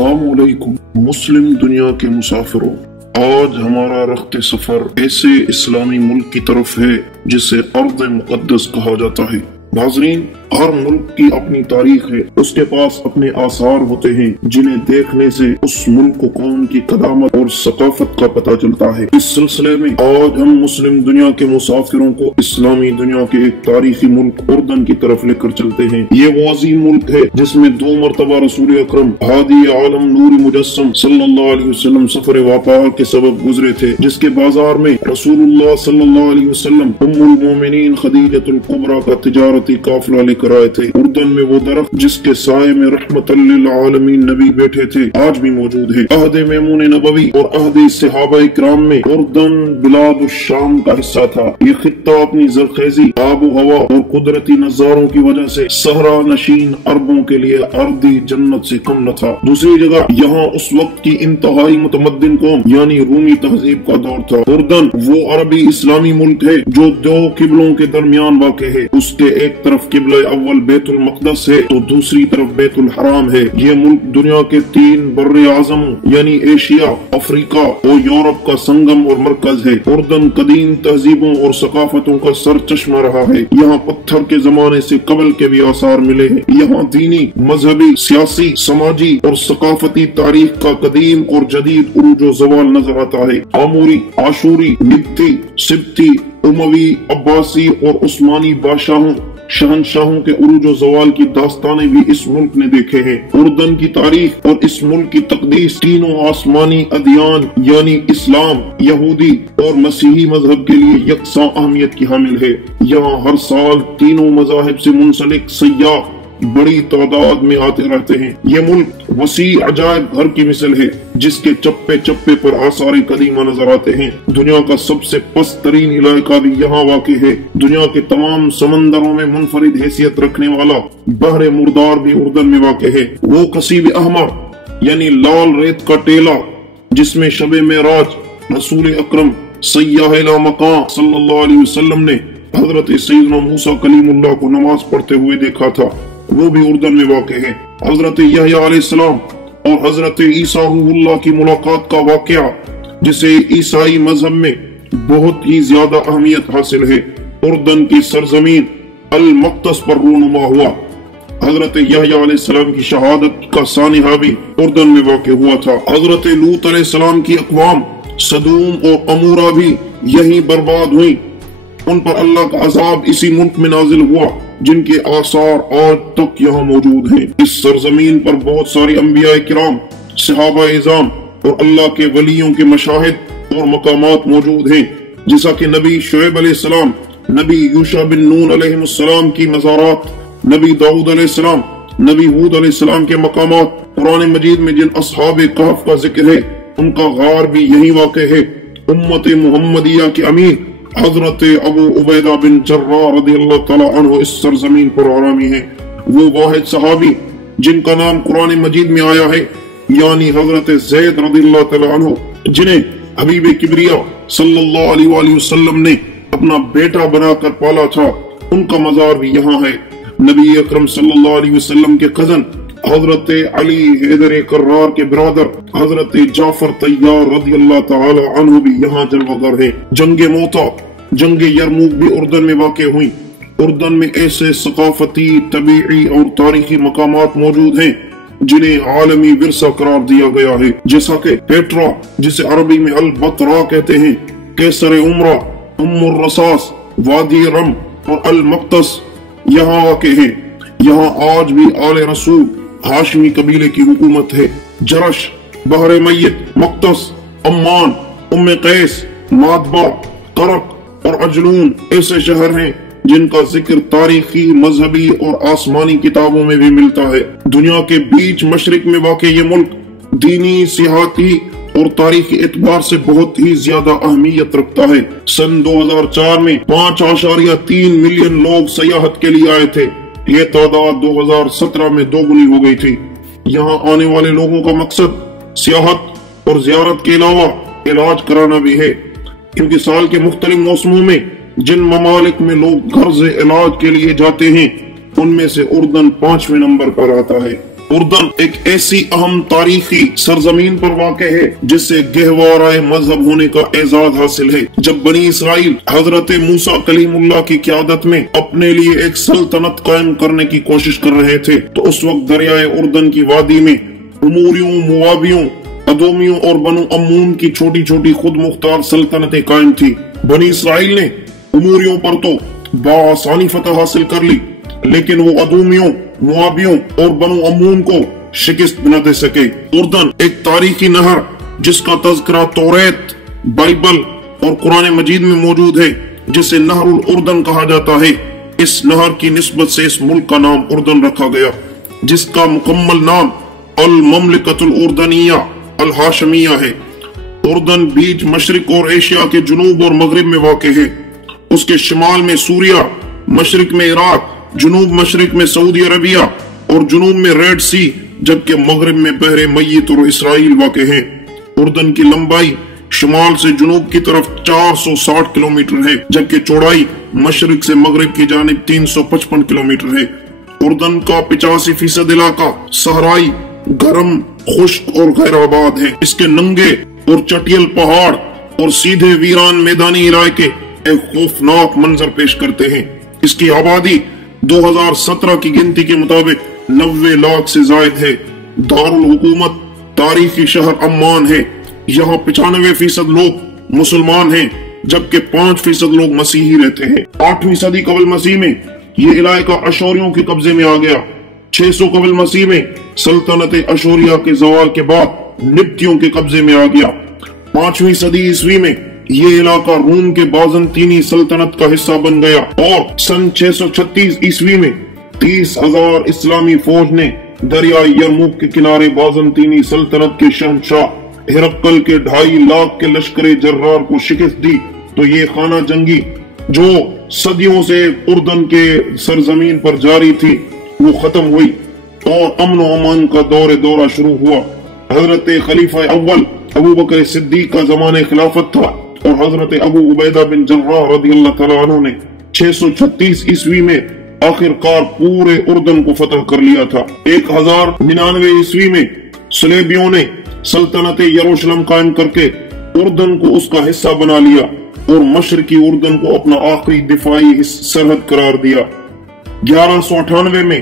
अस्सलाम वालेकुम मुस्लिम दुनिया के मुसाफिरों। आज हमारा रख्ते सफर ऐसे इस्लामी मुल्क की तरफ है जिसे अर्द मुकद्दस कहा जाता है। नाज़रीन, हर मुल्क की अपनी तारीख है, उसके पास अपने आसार होते हैं जिन्हें देखने से उस मुल्क को कौम की कदामत और सकाफत का पता चलता है। इस सिलसिले में आज हम मुस्लिम दुनिया के मुसाफिरों को इस्लामी दुनिया के एक तारीखी मुल्क उर्दन की तरफ लेकर चलते हैं। ये वो अजीम मुल्क है जिसमें 2 मरतबा रसूल अकरम हादी आलम नूर मुजस्सम सल्लल्लाहु अलैहि वसल्लम सफर वापार के सबब गुजरे थे, जिसके बाजार में रसूलुल्लाह सल्लल्लाहु अलैहि वसल्लम उम्मुल मोमिनीन खदीजतुल कुबरा का तिजारती काफिला लेकर आए थे। उर्दन में वो दरख्त जिसके साए में रहमतल लिल आलमीन नबी बैठे थे आज भी मौजूद है। अहदे मैमून नबवी और अहदे सहाबा इकराम में उर्दन बिलाद शाम का हिस्सा था। ये खित्ता अपनी जरखेजी, आबो हवा और कुदरती नजारों की वजह से सहरा नशीन अरबों के लिए अर्दी जन्नत से कम न था। दूसरी जगह यहाँ उस वक्त की इंतहाई मुतमद्दिन कौम यानी रूमी तहजीब का दौर था। उर्दन वो अरबी इस्लामी मुल्क है जो 2 किबलों के दरमियान वाक़ है। उसके एक तरफ किबला अव्वल बैतुल मक़दस है तो दूसरी तरफ बैतुल हराम है। ये मुल्क दुनिया के 3 बर्रे आज़म यानी एशिया, अफ्रीका और यूरोप का संगम और मरकज है। उर्दन कदीम तहजीबों और सकाफतों का सरचश्मा रहा है। यहाँ पत्थर के जमाने से कबल के भी आसार मिले हैं। यहाँ दीनी, मजहबी, सियासी, समाजी और सकाफती तारीख का कदीम और जदीद उरूज ज़वाल नजर आता है। आमूरी, आशूरी, निब्ती, सिब्ती, उमवी, अब्बासी और उस्मानी बादशाहों शहनशाहों के उरूज ज़वाल की दास्तानें भी इस मुल्क ने देखे हैं। उर्दन की तारीख और इस मुल्क की तकदीस तीनों आसमानी अदियान यानी इस्लाम, यहूदी और मसीही मजहब के लिए यकसा अहमियत की हामिल है। यहाँ हर साल तीनों मजाहिब से मुंसलिक सयाह बड़ी तादाद में आते रहते हैं। ये मुल्क वसी अजायब घर की मिसल है जिसके चप्पे चप्पे पर आसार कदीमा नजर आते हैं। दुनिया का सबसे पस्त तरीन इलाका भी यहाँ वाक़ है। दुनिया के तमाम समंदरों में मुनफरिद हैसियत रखने वाला बहरे मुर्दार भी उर्दन में वाक़ है। वो कसीब अहमर यानी लाल रेत का टेला जिसमें शबे मेराज रसूल अकरम सय्याह इला मकाम सल्लल्लाहु अलैहि वसल्लम ने हजरत सैयदना मूसा कलीमुल्लाह को नमाज पढ़ते हुए देखा था, वो भी उर्दन में वाक़ है। हजरत यहया अलैहिस्सलाम और हजरत ईसा रूहुल्लाह की मुलाकात का वाक़या जिसे ईसाई मजहब में बहुत ही ज्यादा अहमियत हासिल है, उर्दन की सरजमीन अल मक़दस पर रूनुमा हुआ। हजरत यहया अलैहिस्सलाम की शहादत का सानिहा भी उर्दन में वाक़ हुआ था। हजरत लूत अलैहिस्सलाम की अक़वाम सदूम और अमूरा भी यहीं बर्बाद हुई। उन पर अल्लाह का अज़ाब इसी मुल्क में नाजिल हुआ जिनके आसार आज तक यहाँ मौजूद हैं। इस सरजमीन पर बहुत सारी अंबिया किराम, सहाबा इज़ाम और अल्लाह के वलियों के मशाहिद और मकामात मौजूद हैं, जैसा कि नबी शुएब अलैहिस्सलाम, नबी यूशा बिन नून अलैहिस्सलाम की मज़ारात, नबी दाऊद अलैहिस्सलाम, नबी हूद अलैहिस्सलाम के मकामात। कुरान मजीद में जिन अस्हाब कहफ का जिक्र है उनका गार भी यही वाक़ है। उम्मत मुहम्मदिया के अमीर हजरत अबू उबैदा बिन जर्राह रज़ियल्लाहु तआला अन्हु इस सरजमीन पर आरामी है। वो वाहिद सहाबी जिनका नाम कुरान मजीद में आया है यानी हजरत ज़ैद रज़ियल्लाहु तआला अन्हु, जिन्हें हबीब किबरिया सल्लल्लाहु अलैहि वसल्लम ने अपना बेटा बनाकर पाला था, उनका मजार भी यहाँ है। नबी अकरम सल्लल्लाहु अलैहि वसल्लम के कजन हजरत अली हैदर कर्रार के ब्रादर हजरत जाफर तैयार रज़ियल्लाहु तआला अन्हु भी यहाँ जलवागर है। जंगे मोता, जंगे यरमूक भी उर्दन में वाक़ हुई। उर्दन में ऐसे सकाफती, तबीई और तारीखी मकामात मौजूद हैं जिन्हें आलमी विरसा करार दिया गया है, जैसा कि पेट्रा जिसे अरबी में अल बतरा कहते हैं, कैसर उमरा, उम्मुर रसास, वादी रम और अल मक़दस यहाँ वाक़ है। यहाँ आज भी आले रसूल हाशमी कबीले की हुकूमत है। जरश, बहरे मय्यत, मक़दस, अम्मान, उम्मे कैस, मादबा, करक और अजलून ऐसे शहर हैं जिनका जिक्र तारीखी, मजहबी और आसमानी किताबों में भी मिलता है। दुनिया के बीच मशरिक में वाक़ ये मुल्क दीनी, सियाहती और तारीखी एतबार से बहुत ही ज्यादा अहमियत रखता है। सन 2004 में 5.3 मिलियन लोग सयाहत के लिए आए थे। ये तादाद 2017 में दोगुनी हो गई थी। यहाँ आने वाले लोगों का मकसद सियाहत और जियारत के अलावा इलाज कराना भी है, क्योंकि साल के मुख्तलिफ मौसमों में जिन ममालिक में लोग गर्ज इलाज के लिए जाते हैं उनमें से उर्दन 5वें नंबर पर आता है। اردن ایک ایسی اہم تاریخی سرزمین پر واقع ہے جس سے گہوارہ مذہب ہونے کا اعزاز حاصل ہے۔ جب بنی اسرائیل حضرت موسیٰ کلیم اللہ کی قیادت میں اپنے لیے ایک سلطنت قائم کرنے کی کوشش کر رہے تھے تو اس وقت دریائے اردن کی وادی میں اموریوں، موابیوں، ادومیوں اور بنو امون کی چھوٹی چھوٹی خود مختار سلطنتیں قائم تھی۔ بنی اسرائیل نے اموریوں پر تو بآسانی فتح حاصل کر لی، لیکن وہ ادومیوں، موابیوں اور بنو امون کو شکست نہ دے سکے۔ اردن ایک تاریخی نہر جس کا تذکرہ توریت، بائبل اور قرآن مجید میں موجود ہے، جسے نہر الاردن کہا جاتا ہے۔ اس نہر کی نسبت سے اس ملک کا نام اردن رکھا گیا، جس کا مکمل نام المملکۃ الاردنیہ الہاشمیہ ہے۔ اردن بیچ مشرق اور ایشیا کے جنوب اور مغرب میں واقع ہے۔ اس کے شمال میں سوریہ، مشرق میں عراق، جنوب مشرق میں سعودی عربیہ اور جنوب میں ریڈ سی، جبکہ مغرب میں بحر میت اور اسرائیل واقع ہیں۔ اردن کی لمبائی شمال سے جنوب کی طرف 460 کلومیٹر ہے، جبکہ چوڑائی مشرق سے مغرب کی جانب 355 کلومیٹر ہے۔ اردن کا 85% علاقہ صحرائی، گرم، خشک اور غیر آباد ہے۔ اس کے ننگے اور چٹیل پہاڑ اور سیدھے ویران میدانی علاقے ایک خوفناک منظر پیش کرتے ہیں۔ اس کی آبادی 2017 کی گنتی کے مطابق 90 لاکھ سے زائد ہے۔ دارالحکومت تاریخی شہر عمان ہے۔ یہاں 95% لوگ مسلمان ہیں، جبکہ 5% لوگ مسیحی رہتے ہیں۔ 8ویں صدی قبل مسیح میں یہ علاقہ اشوریوں کے قبضے میں آ گیا۔ 600 قبل مسیح میں سلطنت اشوریہ کے زوال کے بعد نبطیوں کے قبضے میں آ گیا۔ 5ویں صدی عیسوی میں یہ علاقہ روم کے بازنطینی سلطنت کا حصہ بن گیا، اور سن 636 عیسوی میں 30,000 اسلامی فوج نے دریائے یرموک کے کنارے بازنطینی سلطنت کے شہنشاہ ہرقل کے 2.5 لاکھ کے لشکر جرار کو شکست دی۔ تو یہ خانہ جنگی جو صدیوں سے اردن کے سرزمین پر جاری تھی وہ ختم ہوئی اور امن و امان کا دورہ شروع ہوا۔ حضرت خلیفہ اول ابو بکر صدیق کا زمانہ خلافت تھا، اور حضرت ابو عبیدہ بن جراح رضی اللہ تعالیٰ عنہ نے 636 عیسوی میں آخر کار پورے اردن کو فتح کر لیا تھا۔ 1099 عیسوی میں صلیبیوں نے سلطنت یروشلم قائم کر کے اردن کو اس کا حصہ بنا لیا اور مشرقی اردن کو اپنا آخری دفاعی سرحد قرار دیا۔ 1198 میں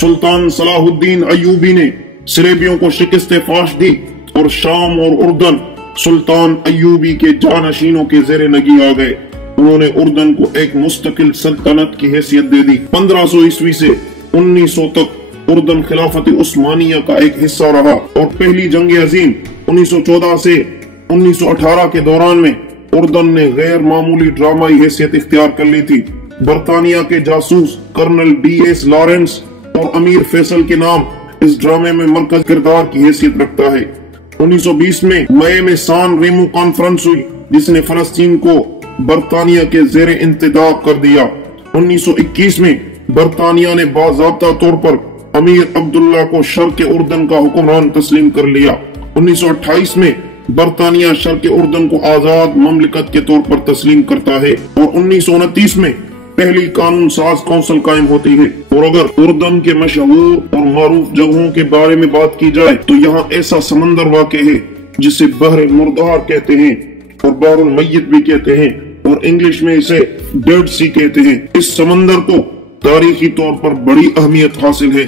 سلطان صلاح الدین ایوبی نے صلیبیوں کو شکست فاش دی، اور شام اور اردن سلطان ایوبی کے جانشینوں کے زیر نگی آ گئے۔ انہوں نے اردن کو ایک مستقل سلطنت کی حیثیت دے دی۔ 1500 عیسوی سے 1900 تک اردن خلافت عثمانیہ کا ایک حصہ رہا، اور پہلی جنگ عظیم 1914 سے 1918 کے دوران میں اردن نے غیر معمولی ڈرامائی حیثیت اختیار کر لی تھی۔ برطانیہ کے جاسوس کرنل DS لارنس اور امیر فیصل کے نام اس ڈرامے میں مرکز کردار کی حیثیت رکھتا ہے۔ 1920 میں مئی میں سان ریمو کانفرنس ہوئی، جس نے فلسطین کو برطانیہ کے زیر انتداب کر دیا۔ 1921 میں برطانیہ نے باضابطہ طور پر امیر عبداللہ کو شرق اردن کا حکمران تسلیم کر لیا۔ 1928 میں برطانیہ شرق اردن کو آزاد مملکت کے طور پر تسلیم کرتا ہے، اور 1929 میں پہلی قانون ساز کونسل قائم ہوتی ہے۔ اور اگر اردن کے مشہور اور معروف جگہوں کے بارے میں بات کی جائے تو یہاں ایسا سمندر واقع ہے جسے بحر مردار کہتے ہیں اور بحر المیت بھی کہتے ہیں، اور انگلش میں اسے ڈیڈ سی کہتے ہیں۔ اس سمندر کو تاریخی طور پر بڑی اہمیت حاصل ہے،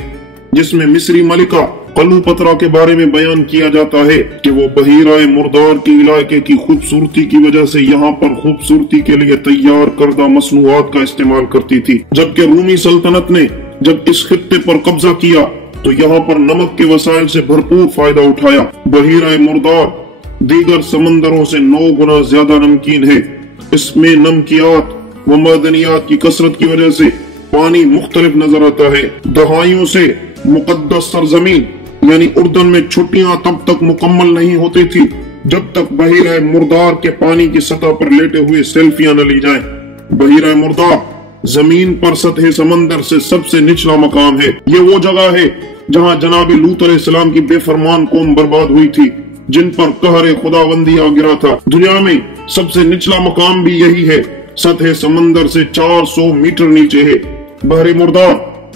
جس میں مصری ملکہ کلوپترا کے بارے میں بیان کیا جاتا ہے کہ وہ بحیرہ مردار کے علاقے کی خوبصورتی کی وجہ سے یہاں پر خوبصورتی کے لیے تیار کردہ مصنوعات کا استعمال کرتی تھی، جبکہ رومی سلطنت نے جب اس خطے پر قبضہ کیا تو یہاں پر نمک کے وسائل سے بھرپور فائدہ اٹھایا۔ بحیرہ مردار دیگر سمندروں سے 9 گنا زیادہ نمکین ہے۔ اس میں نمکیات و معدنیات کی کثرت کی وجہ سے پانی مختلف نظر آتا ہے۔ دہائیوں سے مقدس سرزمین یعنی اردن میں چھٹیاں تب تک مکمل نہیں ہوتی تھی جب تک بحیرہ مردار کے پانی کی سطح پر لیٹے ہوئے سیلفیاں نہ لی جائیں۔ بحیرہ مردار زمین پر سطح سمندر سے سب سے نچلا مقام ہے۔ یہ وہ جگہ ہے جہاں جناب لوط علیہ السلام کی بے فرمان قوم برباد ہوئی تھی، جن پر قہر خداوندی آ گرا تھا۔ دنیا میں سب سے نچلا مقام بھی یہی ہے، سطح سمندر سے 400 میٹر نیچے ہے۔ بحر مردار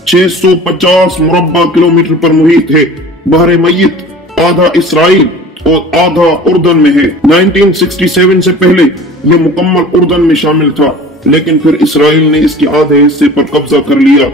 650 मुरब्बा किलोमीटर पर मुहित है। बहर मय्यत आधा इसराइल और आधा उर्दन में है। 1967 से पहले ये मुकम्मल उर्दन में शामिल था, लेकिन फिर इसराइल ने इसके आधे हिस्से पर कब्जा कर लिया।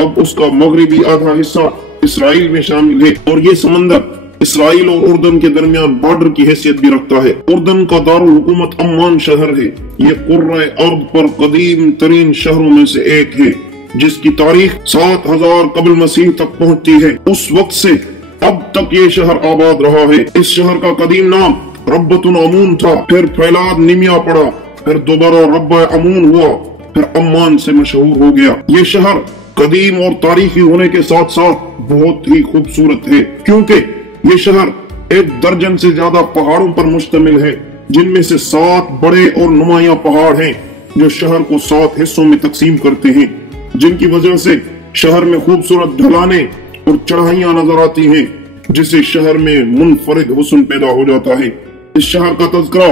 अब उसका मगरिबी आधा हिस्सा इसराइल में शामिल है और ये समंदर इसराइल और उर्दन के दरमियान बॉर्डर की हैसियत भी रखता है। उर्दन का दारुल हुकूमत अम्मान शहर है। ये कुर्रे अर्द पर कदीम तरीन शहरों में से एक है, जिसकी तारीख 7000 कबल मसीह तक पहुँचती है। उस वक्त से अब तक ये शहर आबाद रहा है। इस शहर का कदीम नाम रब्बतुन अमून था, फिर फैलाद निमिया पड़ा, फिर दोबारा रब्बा अमून हुआ, फिर अम्मान से मशहूर हो गया। ये शहर कदीम और तारीखी होने के साथ साथ बहुत ही खूबसूरत है, क्योंकि ये शहर 1 दर्जन से ज्यादा पहाड़ों पर मुश्तमिल है, जिनमें से 7 बड़े और नुमाया पहाड़ हैं, जो शहर को 7 हिस्सों में तकसीम करते हैं, जिनकी वजह से शहर में खूबसूरत ढलाने और चढ़ाइयां नजर आती हैं, जिससे शहर में मुनफरिद हुस्न पैदा हो जाता है। इस शहर का तज़किरा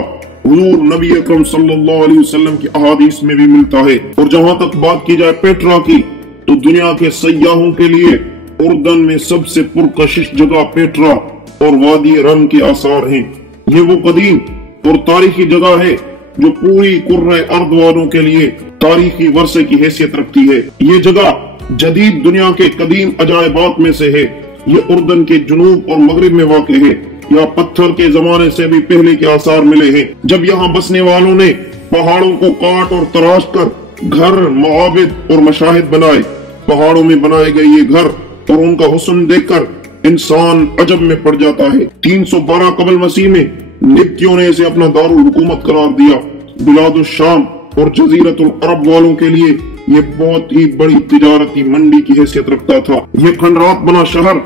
हुजूर नबी अकरम सल्लल्लाहु अलैहि वसल्लम की अहादीस में भी मिलता है। और जहाँ तक बात की जाए पेट्रा की, तो दुनिया के सयाहों के लिए उर्दन में सबसे पुरकशिश जगह पेट्रा और वादी रम के आसार हैं। ये वो कदीम और तारीखी जगह है जो पूरी कुर्रे अर्द वालों के लिए तारीखी वर्षे की हैसियत रखती है। ये जगह जदीद दुनिया के कदीम अजायबात में से है। ये उर्दन के जुनूब और मगरिब में वाक़ है। यहाँ पत्थर के जमाने से भी पहले के आसार मिले हैं, जब यहाँ बसने वालों ने पहाड़ों को काट और तराश कर घर, माबिद और मशाहिद बनाए। पहाड़ों में बनाए गए ये घर और उनका हुस्न देखकर इंसान अजब में पड़ जाता है। 312 कबल मसीह में निब्तियों ने इसे अपना दारुल हुकूमत करार दिया। बिलादुश शाम और जजीरतुल अरब वालों के लिए ये बहुत ही बड़ी तिजारती मंडी की हैसियत रखता था। ये खंडरात बना शहर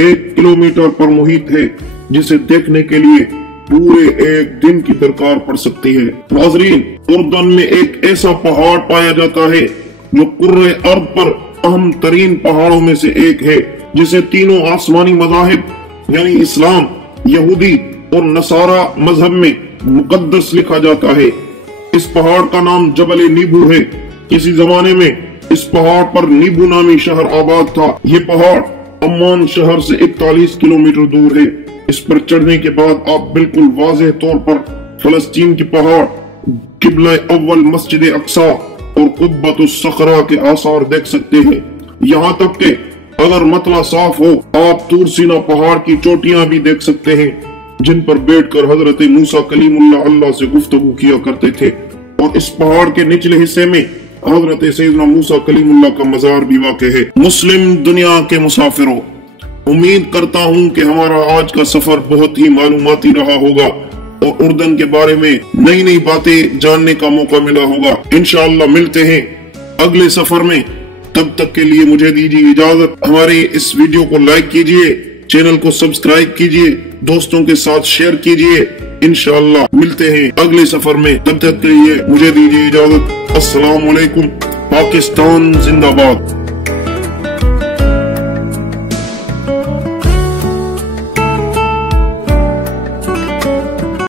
1 किलोमीटर पर मुहित है, जिसे देखने के लिए पूरे 1 दिन की दरकार पड़ सकती है। नाज़रीन, उर्दन में एक ऐसा पहाड़ पाया जाता है जो कुर्रे अर्द पर अहम तरीन पहाड़ों में से एक है, जिसे तीनों आसमानी मज़ाहिब यानी इस्लाम, यहूदी और नसारा मजहब में मुकद्दस लिखा जाता है। इस पहाड़ का नाम जबल नीबू है। किसी जमाने में इस पहाड़ पर नीबू नामी शहर आबाद था। ये पहाड़ अम्मान शहर से 41 किलोमीटर दूर है। इस पर चढ़ने के बाद आप बिल्कुल वाज़ेह तौर पर फलस्तीन के पहाड़, किबला अव्वल मस्जिद अक्सा और कुब्बतुस सखरा के आसार देख सकते हैं। यहाँ तक के अगर मतला साफ हो, आप तूर सीना पहाड़ की चोटियां भी देख सकते हैं, जिन पर बैठकर हजरत मूसा कलीमुल्लाह अल्लाह से गुफ्तगू किया करते थे। और इस पहाड़ के निचले हिस्से में हजरत सैयदना मूसा कलीमुल्लाह का मजार भी वाक़ है। मुस्लिम दुनिया के मुसाफिरों, उम्मीद करता हूँ कि हमारा आज का सफर बहुत ही मालूमाती रहा होगा और उर्दन के बारे में नई नई बातें जानने का मौका मिला होगा। इंशाअल्लाह मिलते हैं अगले सफर में। तब तक के लिए मुझे दीजिए इजाजत। हमारे इस वीडियो को लाइक कीजिए, चैनल को सब्सक्राइब कीजिए, दोस्तों के साथ शेयर कीजिए। इंशाअल्लाह मिलते हैं अगले सफर में। तब तक के लिए मुझे दीजिए इजाजत। अस्सलाम वालेकुम। पाकिस्तान जिंदाबाद।